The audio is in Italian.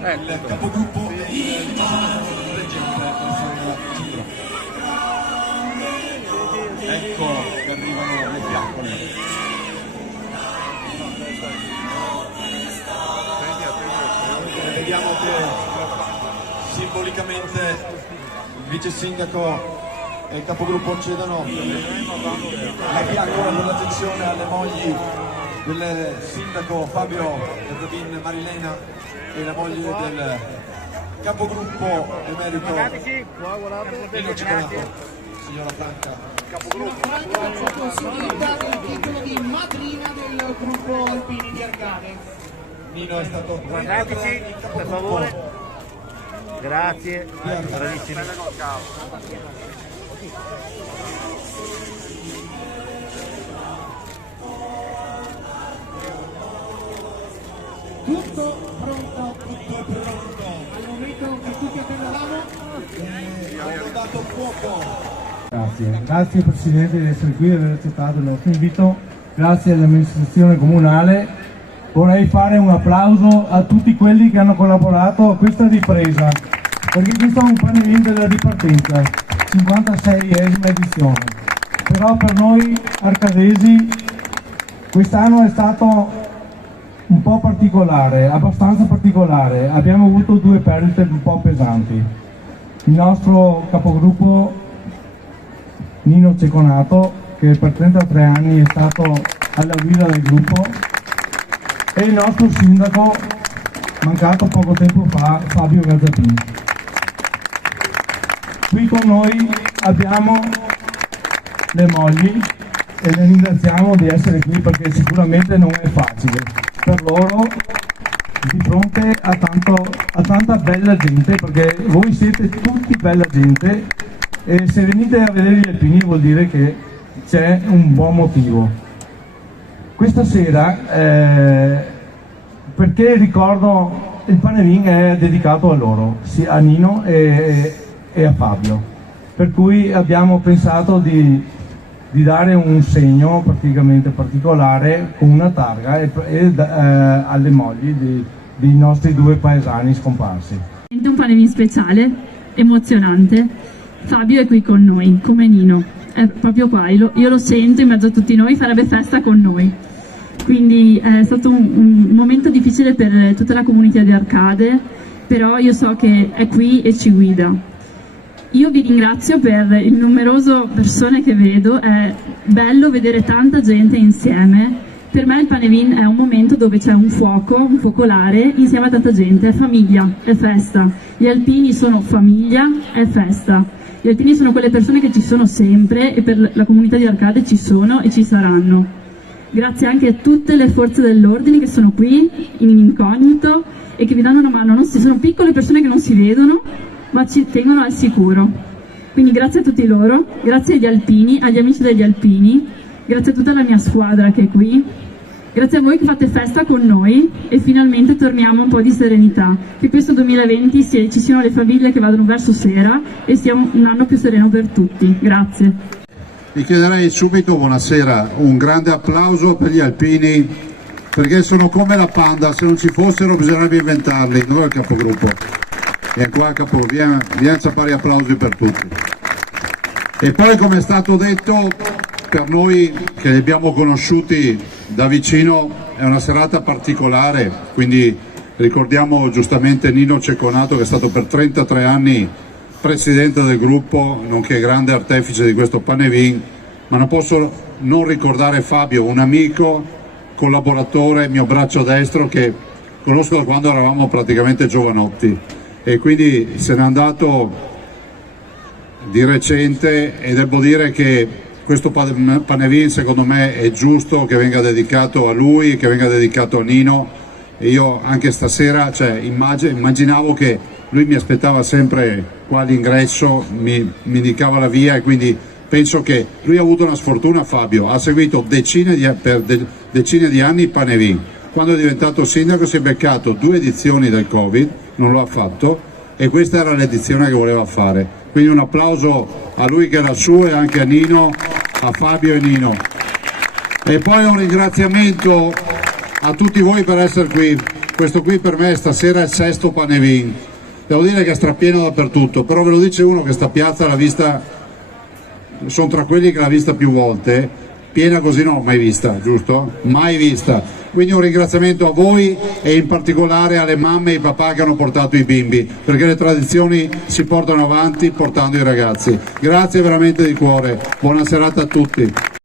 il capogruppo e il reggente ecco che arrivano le fiaccole. Vediamo che simbolicamente il vice sindaco e il capogruppo cedono la fiaccola per l'attenzione alle mogli del sindaco Fabio Davin Marilena e la moglie del capogruppo emerito Nino Cicconato. Signora Franca, capogruppo. Franca considerata il titolo di madrina del gruppo Alpini di Arcade. Nino è stato guardateci per favore. Grazie, bravissimi. Tutto pronto, al momento che tutti attendevamo hanno dato fuoco. Grazie Presidente di essere qui e aver accettato il nostro invito, grazie all'amministrazione comunale. Vorrei fare un applauso a tutti quelli che hanno collaborato a questa ripresa, perché questo è un Panevin della ripartenza, 56esima edizione. Però per noi arcadesi quest'anno è stato un po' particolare, abbastanza particolare. Abbiamo avuto due perdite un po' pesanti. Il nostro capogruppo Nino Cicconato, che per 33 anni è stato alla guida del gruppo, e il nostro sindaco, mancato poco tempo fa, Fabio Gazzapini. Qui con noi abbiamo le mogli e le ringraziamo di essere qui perché sicuramente non è facile per loro di fronte a tanta bella gente, perché voi siete tutti bella gente e se venite a vedere gli alpini vuol dire che c'è un buon motivo. Questa sera, perché ricordo, il Panevin è dedicato a loro, sia a Nino e a Fabio, per cui abbiamo pensato di dare un segno praticamente particolare con una targa alle mogli dei nostri due paesani scomparsi. È un Panevin speciale, emozionante. Fabio è qui con noi, come Nino, è proprio qua, io lo sento in mezzo a tutti noi, farebbe festa con noi. Quindi è stato un momento difficile per tutta la comunità di Arcade, però io so che è qui e ci guida. Io vi ringrazio per il numeroso persone che vedo, è bello vedere tanta gente insieme. Per me il Panevin è un momento dove c'è un fuoco, un focolare, insieme a tanta gente, è famiglia, è festa. Gli alpini sono famiglia, è festa. Gli alpini sono quelle persone che ci sono sempre e per la comunità di Arcade ci sono e ci saranno. Grazie anche a tutte le forze dell'ordine che sono qui in incognito e che vi danno una mano. Sono piccole persone che non si vedono, ma ci tengono al sicuro. Quindi grazie a tutti loro, grazie agli alpini, agli amici degli alpini, grazie a tutta la mia squadra che è qui, grazie a voi che fate festa con noi e finalmente torniamo un po' di serenità, che questo 2020 ci siano le famiglie che vadano verso sera e sia un anno più sereno per tutti. Grazie. Vi chiederei subito buonasera, un grande applauso per gli alpini, perché sono come la panda, se non ci fossero bisognerebbe inventarli, noi al capogruppo. E qua capo, via pari applausi per tutti. E poi, come è stato detto, per noi che li abbiamo conosciuti da vicino è una serata particolare, quindi ricordiamo giustamente Nino Cicconato, che è stato per 33 anni presidente del gruppo, nonché grande artefice di questo Panevin, ma non posso non ricordare Fabio, un amico, collaboratore, mio braccio destro, che conosco da quando eravamo praticamente giovanotti. E quindi se n'è andato di recente e devo dire che questo Panevin secondo me è giusto che venga dedicato a lui, che venga dedicato a Nino. E io anche stasera immaginavo che lui mi aspettava sempre qua all'ingresso, mi indicava la via e quindi penso che lui ha avuto una sfortuna. Fabio ha seguito per decine di anni il Panevin. Quando è diventato sindaco si è beccato 2 edizioni del Covid, non lo ha fatto e questa era l'edizione che voleva fare. Quindi un applauso a lui che era suo e anche a Nino, a Fabio e Nino. E poi un ringraziamento a tutti voi per essere qui. questo qui per me stasera è il sesto panevin, devo dire che è strapieno dappertutto, però ve lo dice uno che sta piazza l'ha vista, sono tra quelli che l'ha vista più volte, piena così non l'ho mai vista, giusto? Mai vista. Quindi un ringraziamento a voi e in particolare alle mamme e ai papà che hanno portato i bimbi, perché le tradizioni si portano avanti portando i ragazzi. Grazie veramente di cuore, buona serata a tutti.